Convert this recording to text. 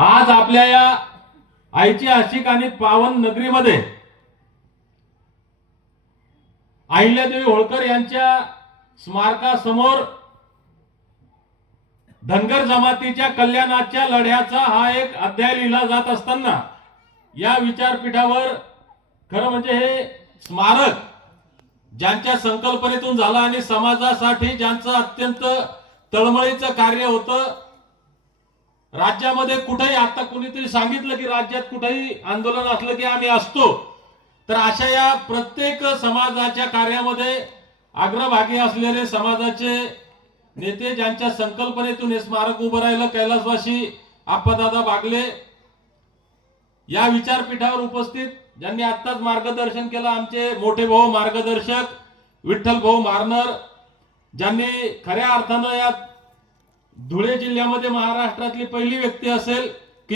आज आपल्या या ऐतिहासिक आणि पावन नगरीमध्ये अहिल्यादेवी होळकर यांच्या स्मारकासमोर धनगर जमातीच्या कल्याणाच्या लढ्याचा हा एक अध्याय लिहिला जात असताना या विचारपीठावर खरं म्हणजे हे स्मारक ज्यांच्या संकल्पनेतून झालं आणि समाजासाठी ज्यांचं अत्यंत तळमळीचं कार्य होतं, राज्यामध्ये कुठेही आता कुणीतरी सांगितलं की राज्यात कुठेही आंदोलन असलं की आम्ही असतो, तर अशा या प्रत्येक समाजाच्या कार्यामध्ये अग्रभागी असलेले समाजाचे नेते ज्यांच्या संकल्पनेतून हे स्मारक उभं राहिलं, कैलासवासी आप्पादादा बागले या विचारपीठावर उपस्थित ज्यांनी आत्ताच मार्गदर्शन केलं, आमचे मोठे भाऊ मार्गदर्शक विठ्ठल भाऊ मारनर, ज्यांनी खऱ्या अर्थानं या धुळे जिल्ह्यामध्ये महाराष्ट्रातली पहिली व्यक्ती असेल